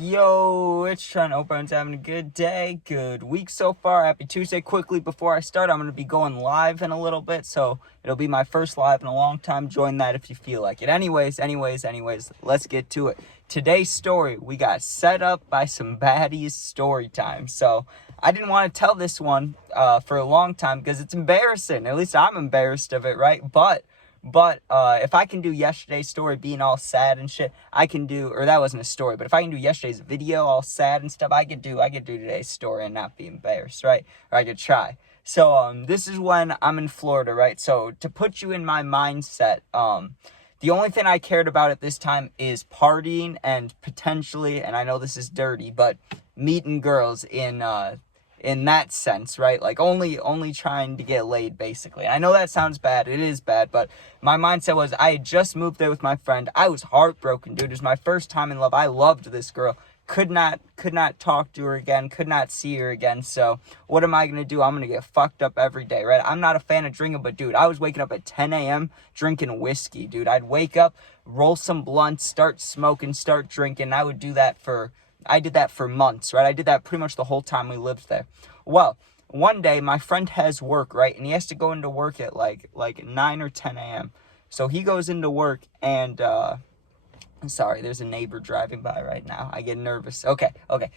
Yo, it's Sean. Hope everyone's having a good day, good week so far. Happy Tuesday. Quickly, before I start, I'm going to be going live in a little bit, so it'll be my first live in a long time. Join that if you feel like it. Anyways, let's get to it. Today's story, we got set up by some baddies story time. So, I didn't want to tell this one for a long time because it's embarrassing. At least I'm embarrassed of it, right? But if I can do yesterday's story being all sad and shit, I can do, or that wasn't a story, but if I can do yesterday's video all sad and stuff, I could do today's story and not be embarrassed, right? Or I could try. So, this is when I'm in Florida, right? So, to put you in my mindset, the only thing I cared about at this time is partying and potentially, and I know this is dirty, but meeting girls in that sense, right? Like only trying to get laid, basically. I know that sounds bad. It is bad, but my mindset was I had just moved there with my friend. I was heartbroken, dude. It was my first time in love. I loved this girl. Could not talk to her again. Could not see her again. So what am I going to do? I'm going to get fucked up every day, right? I'm not a fan of drinking, but dude, I was waking up at 10 a.m. drinking whiskey, dude. I'd wake up, roll some blunts, start smoking, start drinking. I did that for months, right? I did that pretty much the whole time we lived there. Well, one day my friend has work, right? And he has to go into work at like 9 or 10 a.m. So he goes into work and I'm sorry, there's a neighbor driving by right now. I get nervous. Okay.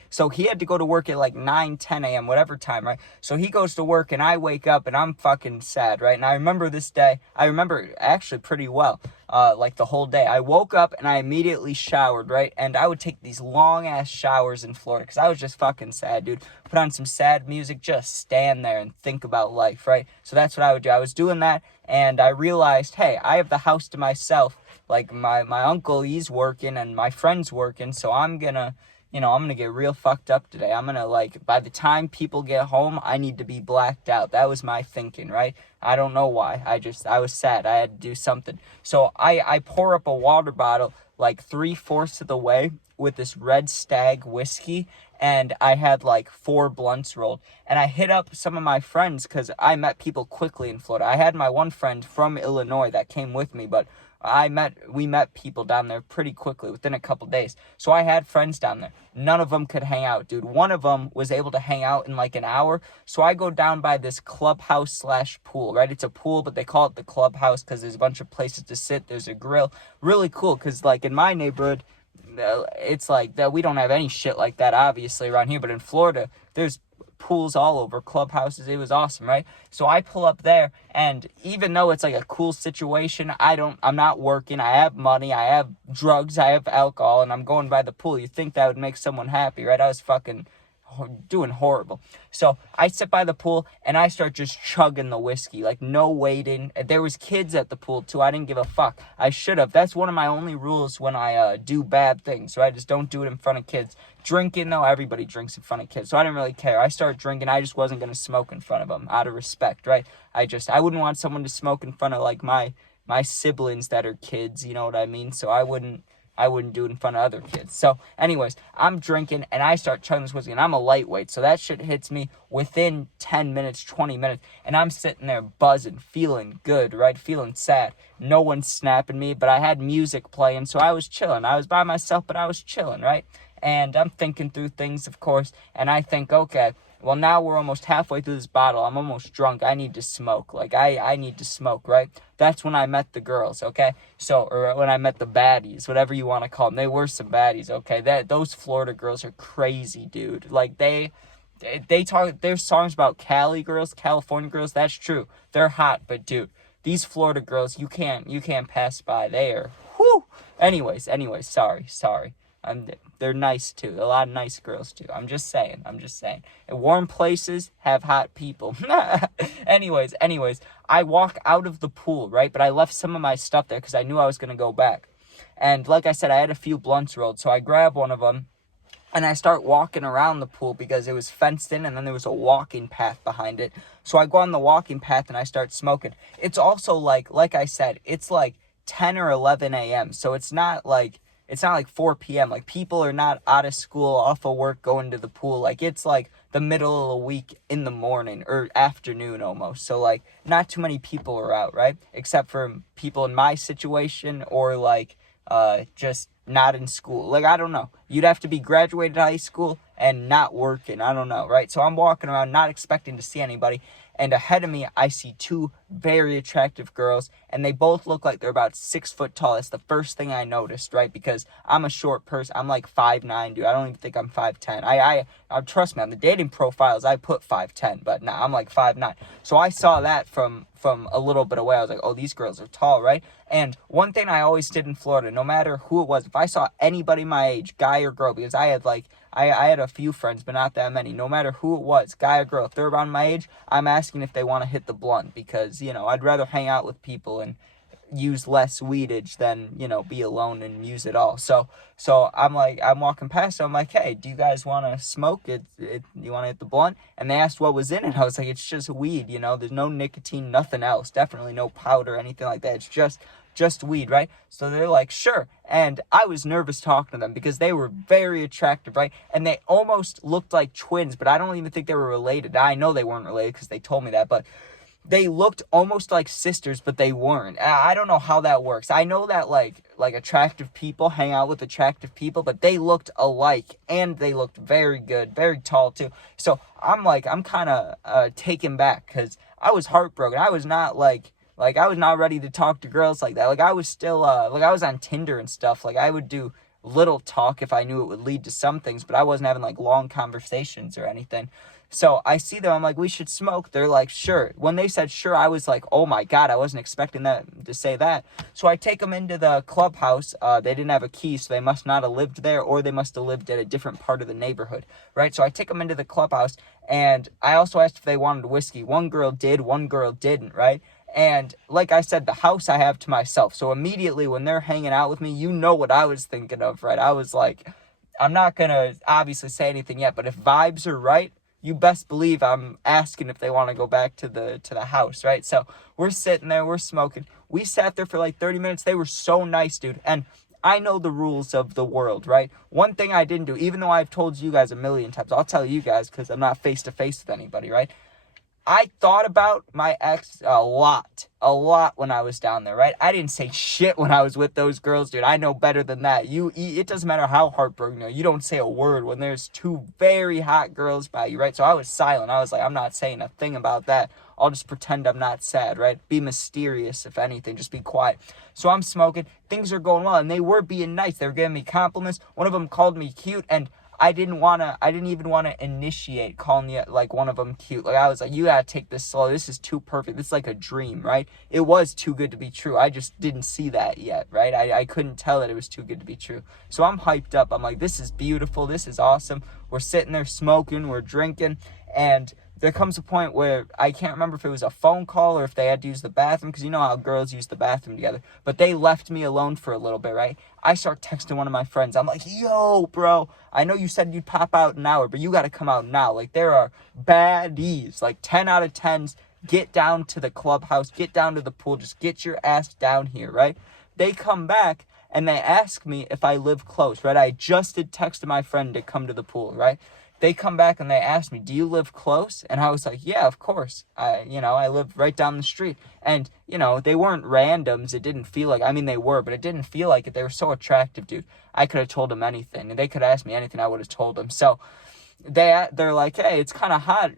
So he had to go to work at like 9, 10 a.m., whatever time, right? So he goes to work and I wake up and I'm fucking sad, right? And I remember this day. I remember actually pretty well, like the whole day. I woke up and I immediately showered, right? And I would take these long-ass showers in Florida because I was just fucking sad, dude. Put on some sad music, just stand there and think about life, right? So that's what I would do. I was doing that and I realized, hey, I have the house to myself. Like my uncle, he's working and my friend's working, so I'm gonna get real fucked up today. I'm gonna, like, by the time people get home, I need to be blacked out. That was my thinking, right? I don't know why. I was sad. I had to do something. So I pour up a water bottle like 3/4 of the way with this Red Stag whiskey, and I had like 4 blunts rolled. And I hit up some of my friends because I met people quickly in Florida. I had my one friend from Illinois that came with me, but we met people down there pretty quickly within a couple days. So I had friends down there. None of them could hang out, dude. One of them was able to hang out in like an hour. So I go down by this clubhouse slash pool, right? It's a pool, but they call it the clubhouse because there's a bunch of places to sit. There's a grill. Really cool because, like, in my neighborhood, it's like that. We don't have any shit like that, obviously, around here. But in Florida, there's pools all over, clubhouses. It was awesome, right? So I pull up there, and even though it's like a cool situation, I'm not working. I have money, I have drugs, I have alcohol, and I'm going by the pool. You think that would make someone happy, right? I was fucking doing horrible. So I sit by the pool and I start just chugging the whiskey, like no waiting. There was kids at the pool too. I didn't give a fuck. I should have. That's one of my only rules when I do bad things, right? Just don't do it in front of kids. Drinking, though, everybody drinks in front of kids, so I didn't really care. I started drinking. I just wasn't gonna smoke in front of them out of respect, right? I wouldn't want someone to smoke in front of like my siblings that are kids, you know what I mean? So I wouldn't do it in front of other kids. So anyways, I'm drinking and I start chugging this whiskey, and I'm a lightweight, so that shit hits me within 10 minutes, 20 minutes, and I'm sitting there buzzing, feeling good, right? Feeling sad. No one's snapping me, but I had music playing, so I was chilling. I was by myself, but I was chilling, right? And I'm thinking through things, of course, and I think, okay, well, now we're almost halfway through this bottle. I'm almost drunk. I need to smoke. Like, I need to smoke, right? That's when I met the girls, okay? So, or when I met the baddies, whatever you want to call them. They were some baddies, okay? Those Florida girls are crazy, dude. Like, they talk, there's songs about Cali girls, California girls. That's true. They're hot, but dude, these Florida girls, you can't pass by. They are, whew. Anyways, sorry. They're nice too. A lot of nice girls too. I'm just saying. And warm places have hot people. anyways, I walk out of the pool, right? But I left some of my stuff there because I knew I was going to go back. And like I said, I had a few blunts rolled. So I grab one of them and I start walking around the pool because it was fenced in and then there was a walking path behind it. So I go on the walking path and I start smoking. It's also like I said, it's like 10 or 11 a.m. So it's not like 4 p.m. Like, people are not out of school, off of work, going to the pool. Like, it's like the middle of the week in the morning or afternoon almost. So, like, not too many people are out, right? Except for people in my situation or, like, just not in school. Like, I don't know. You'd have to be graduated high school and not working. I don't know, right? So I'm walking around not expecting to see anybody. And ahead of me, I see two very attractive girls, and they both look like they're about 6 foot tall. That's the first thing I noticed, right? Because I'm a short person. I'm like 5'9", dude. I don't even think I'm 5'10". I trust me, on the dating profiles, I put 5'10", but nah, I'm like 5'9". So I saw that from a little bit away. I was like, oh, these girls are tall, right? And one thing I always did in Florida, no matter who it was, if I saw anybody my age, guy or girl, because I had a few friends, but not that many. No matter who it was, guy or girl, if they're around my age, I'm asking if they want to hit the blunt, because, I'd rather hang out with people and use less weedage than, be alone and use it all. So I'm walking past, I'm like, hey, do you guys want to smoke it? You want to hit the blunt? And they asked what was in it. I was like, it's just weed, there's no nicotine, nothing else, definitely no powder, anything like that. It's just weed, right? So they're like, sure. And I was nervous talking to them because they were very attractive, right? And they almost looked like twins, but I don't even think they were related. I know they weren't related because they told me that, but they looked almost like sisters, but they weren't. I don't know how that works. I know that like attractive people hang out with attractive people, but they looked alike, and they looked very good, very tall too. So I'm kind of taken back because I was heartbroken. I was not I was not ready to talk to girls like that. Like, I was still, I was on Tinder and stuff. Like, I would do little talk if I knew it would lead to some things, but I wasn't having, long conversations or anything. So I see them, I'm like, we should smoke. They're like, sure. When they said sure, I was like, oh my God, I wasn't expecting that to say that. So I take them into the clubhouse. They didn't have a key, so they must not have lived there, or they must have lived at a different part of the neighborhood, right? So I take them into the clubhouse, and I also asked if they wanted whiskey. One girl did, one girl didn't, right? And like I said, the house I have to myself. So immediately when they're hanging out with me, you know what I was thinking of, right? I was like, I'm not going to obviously say anything yet, but if vibes are right, you best believe I'm asking if they want to go back to the house, right? So we're sitting there, we're smoking. We sat there for like 30 minutes. They were so nice, dude. And I know the rules of the world, right? One thing I didn't do, even though I've told you guys a million times, I'll tell you guys because I'm not face to face with anybody, right? I thought about my ex a lot when I was down there, right? I didn't say shit when I was with those girls, dude. I know better than that. It doesn't matter how heartbroken you are. You don't say a word when there's two very hot girls by you, right? So I was silent. I was like, I'm not saying a thing about that. I'll just pretend I'm not sad, right? Be mysterious, if anything. Just be quiet. So I'm smoking. Things are going well, and they were being nice. They were giving me compliments. One of them called me cute, and I didn't even want to initiate calling you, one of them cute. Like, I was like, you gotta take this slow. This is too perfect. This is like a dream, right? It was too good to be true. I just didn't see that yet, right? I couldn't tell that it was too good to be true. So I'm hyped up. I'm like, this is beautiful. This is awesome. We're sitting there smoking. We're drinking. And there comes a point where I can't remember if it was a phone call or if they had to use the bathroom, because you know how girls use the bathroom together. But they left me alone for a little bit, right? I start texting one of my friends. I'm like, yo, bro, I know you said you'd pop out an hour, but you got to come out now. Like, there are baddies, 10 out of 10s. Get down to the clubhouse. Get down to the pool. Just get your ass down here, right? They come back, and they ask me if I live close, right? I just had texted my friend to come to the pool, right? They come back and they ask me, do you live close? And I was like, yeah, of course. I live right down the street. And, they weren't randoms. It didn't feel like, they were, but it didn't feel like it. They were so attractive, dude. I could have told them anything. And they could ask me anything, I would have told them. So they're like, hey, it's kind of hot,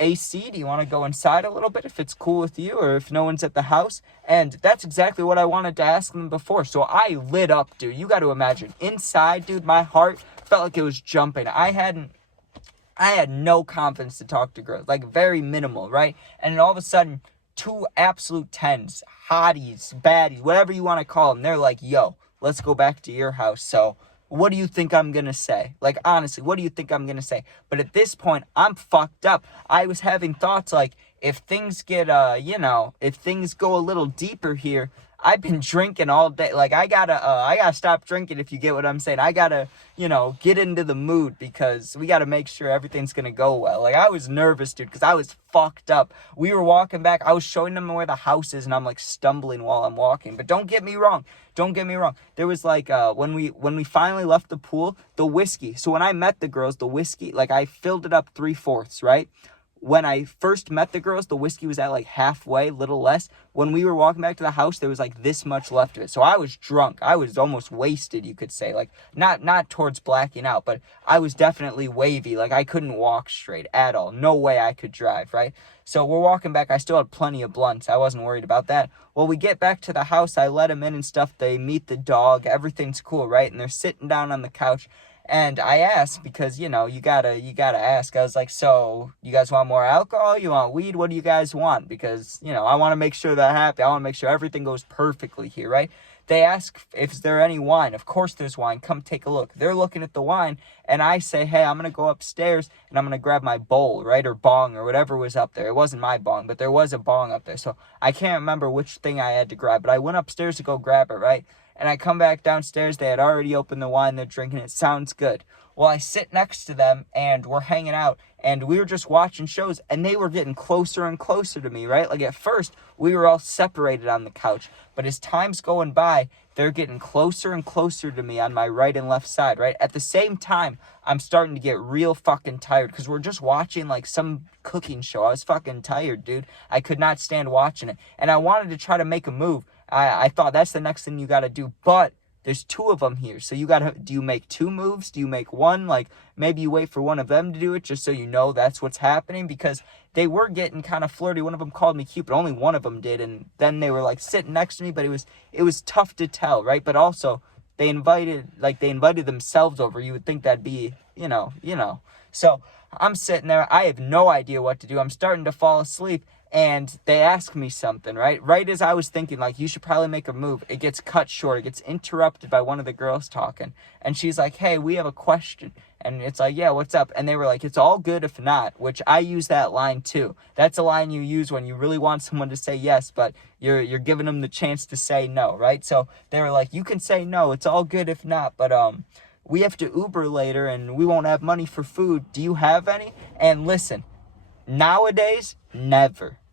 AC, do you want to go inside a little bit if it's cool with you, or if no one's at the house? And that's exactly what I wanted to ask them before. So I lit up, dude. You got to imagine. Inside, dude, my heart felt like it was jumping. I had no confidence to talk to girls, very minimal, right? And then all of a sudden, two absolute 10s, hotties, baddies, whatever you want to call them, they're like, yo, let's go back to your house. So what do you think I'm going to say? Honestly, what do you think I'm going to say? But at this point, I'm fucked up. I was having thoughts if things get, if things go a little deeper here, I've been drinking all day. I gotta stop drinking, if you get what I'm saying. I gotta, get into the mood, because we gotta make sure everything's gonna go well. I was nervous, dude, because I was fucked up. We were walking back. I was showing them where the house is, and I'm stumbling while I'm walking. But don't get me wrong. There was when we finally left the pool, the whiskey. So when I met the girls, the whiskey, I filled it up 3/4, right? when I first met the girls, the whiskey was at like halfway, little less. When we were walking back to the house, there was like this much left of it. So I was drunk. I was almost wasted, you could say. Like, not towards blacking out, but I was definitely wavy. Like, I couldn't walk straight at all. No way I could drive, right? So we're walking back. I still had plenty of blunts. I wasn't worried about that. Well, we get back to the house. I let them in and stuff. They meet the dog. Everything's cool, right? And they're sitting down on the couch. And I asked because, you gotta ask. I was like, so you guys want more alcohol? You want weed? What do you guys want? Because, I want to make sure they're happy. I want to make sure everything goes perfectly here, right? They ask if there any wine. Of course there's wine. Come take a look. They're looking at the wine, and I say, hey, I'm going to go upstairs, and I'm going to grab my bowl, right, or bong, or whatever was up there. It wasn't my bong, but there was a bong up there. So I can't remember which thing I had to grab, but I went upstairs to go grab it, right? And I come back downstairs. They had already opened the wine. They're drinking it. Sounds good. Well, I sit next to them, and we're hanging out, and we were just watching shows, and they were getting closer and closer to me, right? Like, at first, we were all separated on the couch, but as time's going by, they're getting closer and closer to me on my right and left side, right? At the same time, I'm starting to get real fucking tired, because we're just watching, like, some cooking show. I was fucking tired, dude. I could not stand watching it, and I wanted to try to make a move. I thought that's the next thing you got to do, but there's two of them here, so do you make two moves? Do you make one? Like, maybe you wait for one of them to do it just so you know that's what's happening, because they were getting kind of flirty. One of them called me cute, but only one of them did, and then they were, like, sitting next to me, but it was tough to tell, right? But also, they invited themselves over. You would think that'd be, So I'm sitting there. I have no idea what to do. I'm starting to fall asleep. And they ask me something, right? Right as I was thinking, like, you should probably make a move, it gets cut short. It gets interrupted by one of the girls talking. And she's like, hey, we have a question. And it's like, yeah, what's up? And they were like, it's all good if not, which I use that line too. That's a line you use when you really want someone to say yes, but you're giving them the chance to say no, right? So they were like, you can say no, it's all good if not, but we have to Uber later and we won't have money for food. Do you have any? And listen, nowadays,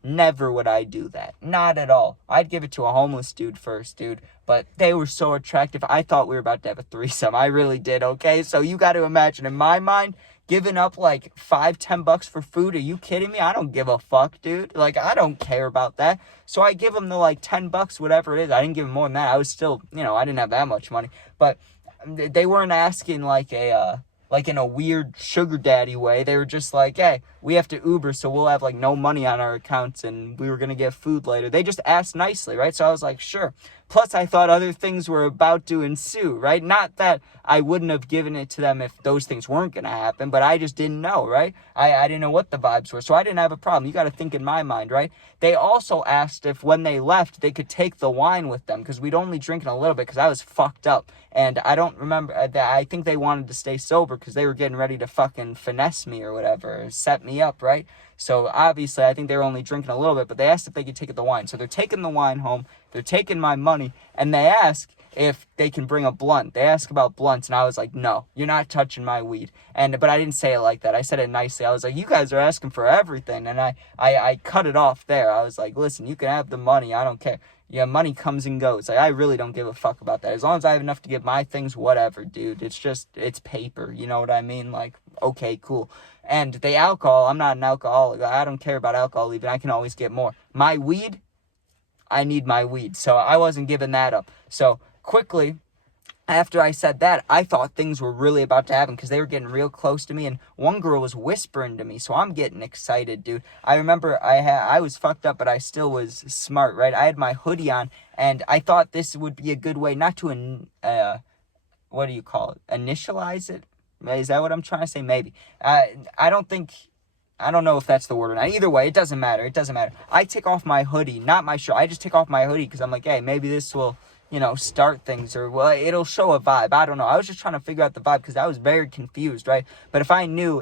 Never would I do that. Not at all. I'd give it to a homeless dude first, dude. But they were so attractive. I thought we were about to have a threesome. I really did, okay? So you got to imagine, in my mind, giving up like $5-10 for food. Are you kidding me? I don't give a fuck, dude. Like, I don't care about that. So I give them the like $10, whatever it is. I didn't give them more than that. I was still, I didn't have that much money. But they weren't asking like in a weird sugar daddy way. They were just like, hey, we have to Uber, so we'll have like no money on our accounts and we were going to get food later. They just asked nicely, right? So I was like, sure. Plus, I thought other things were about to ensue, right? Not that I wouldn't have given it to them if those things weren't going to happen, but I just didn't know, right? I didn't know what the vibes were, so I didn't have a problem. You got to think in my mind, right? They also asked if when they left, they could take the wine with them, because we'd only drinking a little bit, because I was fucked up. And I don't remember, I think they wanted to stay sober, because they were getting ready to fucking finesse me or whatever, set me up, right? So obviously, I think they were only drinking a little bit, but they asked if they could take the wine. So they're taking the wine home, they're taking my money, and they ask if they can bring a blunt. They ask about blunts, and I was like, no, you're not touching my weed. But I didn't say it like that. I said it nicely. I was like, you guys are asking for everything, and I cut it off there. I was like, listen, you can have the money. I don't care. Yeah, money comes and goes. Like, I really don't give a fuck about that. As long as I have enough to get my things, whatever, dude. It's paper. You know what I mean? Like, okay, cool. And the alcohol, I'm not an alcoholic. I don't care about alcohol even. I can always get more. My weed, I need my weed. So I wasn't giving that up. So quickly, after I said that, I thought things were really about to happen, because they were getting real close to me, and one girl was whispering to me, so I'm getting excited, dude. I remember I was fucked up, but I still was smart, right? I had my hoodie on, and I thought this would be a good way not to, what do you call it? Initialize it? Is that what I'm trying to say? Maybe. I don't know if that's the word or not. Either way, it doesn't matter. I take off my hoodie, not my shirt. I just take off my hoodie because I'm like, hey, maybe this will, start things, or, well, it'll show a vibe. I don't know. I was just trying to figure out the vibe, because I was very confused, right? But if I knew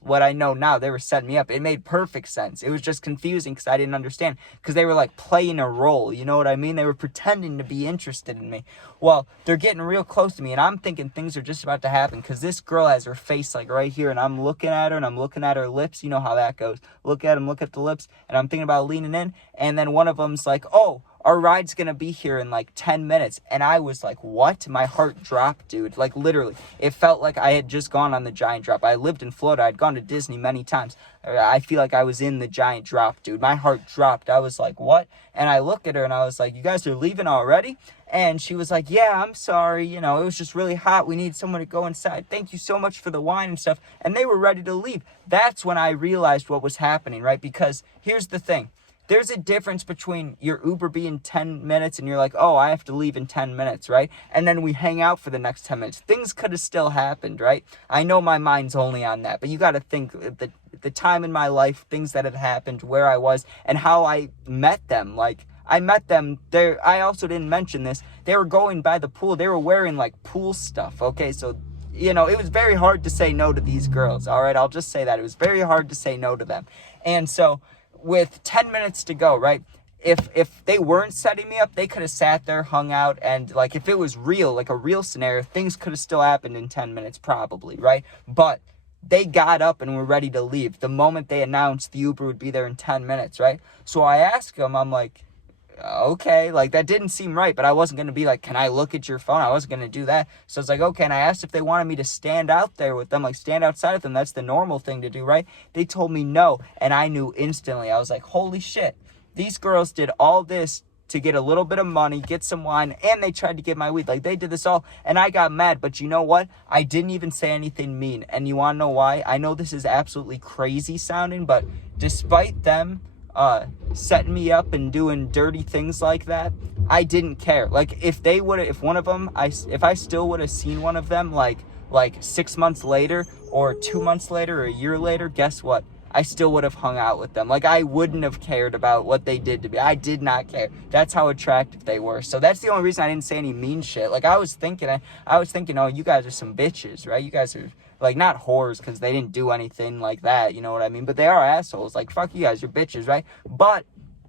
what I know now, they were setting me up. It made perfect sense. It was just confusing because I didn't understand, because they were like playing a role. You know what I mean? They were pretending to be interested in me. Well, they're getting real close to me, and I'm thinking things are just about to happen, because this girl has her face like right here, and I'm looking at her, and I'm looking at her lips. You know how that goes. Look at them, look at the lips, and I'm thinking about leaning in, and then one of them's like, oh, our ride's gonna be here in like 10 minutes. And I was like, what? My heart dropped, dude. Like, literally, it felt like I had just gone on the giant drop. I lived in Florida. I'd gone to Disney many times. I feel like I was in the giant drop, dude. My heart dropped. I was like, what? And I look at her and I was like, you guys are leaving already? And she was like, yeah, I'm sorry. You know, it was just really hot. We need someone to go inside. Thank you so much for the wine and stuff. And they were ready to leave. That's when I realized what was happening, right? Because here's the thing. There's a difference between your Uber being 10 minutes and you're like, oh, I have to leave in 10 minutes, right? And then we hang out for the next 10 minutes. Things could have still happened, right? I know my mind's only on that, but you got to think the time in my life, things that had happened, where I was, and how I met them. Like, I met them there. I also didn't mention this. They were going by the pool. They were wearing like pool stuff, okay? So, you know, it was very hard to say no to these girls, all right? I'll just say that. It was very hard to say no to them. And so, with 10 minutes to go, right? If they weren't setting me up, they could have sat there, hung out, and like if it was real, like a real scenario, things could have still happened in 10 minutes probably, right? But they got up and were ready to leave the moment they announced the Uber would be there in 10 minutes, right? So I asked them, I'm like, okay, like that didn't seem right, but I wasn't going to be like, can I look at your phone? I wasn't going to do that. So it's like, okay, and I asked if they wanted me to stand out there with them, like stand outside with them. That's the normal thing to do, right? They told me no, and I knew instantly. I was like, holy shit, these girls did all this to get a little bit of money, get some wine, and they tried to get my weed. Like, they did this all, and I got mad, but you know what? I didn't even say anything mean, and you want to know why? I know this is absolutely crazy sounding, but despite them setting me up and doing dirty things like that, I didn't care. Like, if one of them, if I still would have seen one of them like 6 months later or 2 months later or a year later, guess what? I still would have hung out with them. Like, I wouldn't have cared about what they did to me. I did not care. That's how attractive they were. So that's the only reason I didn't say any mean shit. Like, I was thinking, oh, you guys are some bitches, right? You guys are, like, not whores because they didn't do anything like that, you know what I mean? But they are assholes. Like, fuck you guys, you're bitches, right? But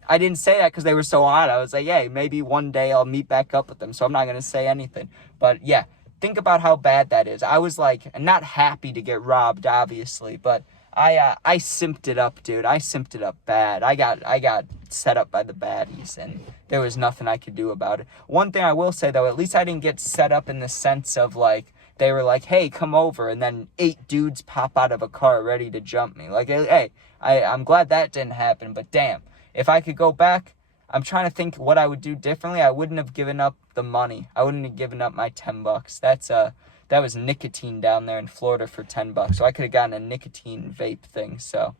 I didn't say that because they were so hot. I was like, hey, maybe one day I'll meet back up with them, so I'm not going to say anything. But, yeah, think about how bad that is. I was, like, not happy to get robbed, obviously, but I simped it up, dude. I simped it up bad. I got set up by the baddies, and there was nothing I could do about it. One thing I will say, though, at least I didn't get set up in the sense of, like, they were like, hey, come over, and then 8 dudes pop out of a car ready to jump me. Like, hey, I'm glad that didn't happen, but damn, if I could go back, I'm trying to think what I would do differently. I wouldn't have given up the money. I wouldn't have given up my $10. That was nicotine down there in Florida for $10. So I could have gotten a nicotine vape thing. So,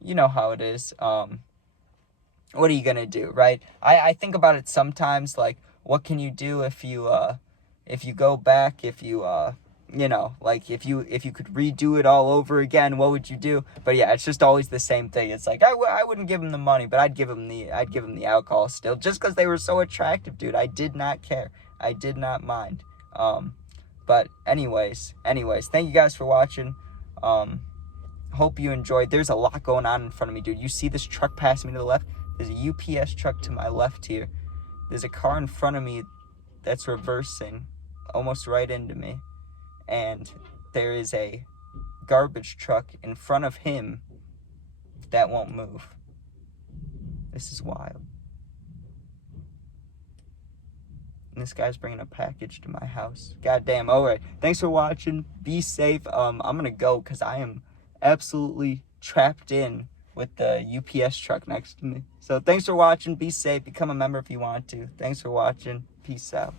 you know how it is. What are you going to do, right? I think about it sometimes, like, what can you do if you go back, if you could redo it all over again, what would you do? But yeah, it's just always the same thing. It's like, I wouldn't give them the money, but I'd give them the alcohol still, just because they were so attractive, dude. I did not care. I did not mind. But anyways, thank you guys for watching. Hope you enjoyed. There's a lot going on in front of me, dude. You see this truck passing me to the left? There's a UPS truck to my left here. There's a car in front of me that's reversing almost right into me. And there is a garbage truck in front of him that won't move. This is wild. And this guy's bringing a package to my house. Goddamn. All right. Thanks for watching. Be safe. I'm going to go because I am absolutely trapped in with the UPS truck next to me. So thanks for watching. Be safe. Become a member if you want to. Thanks for watching. Peace out.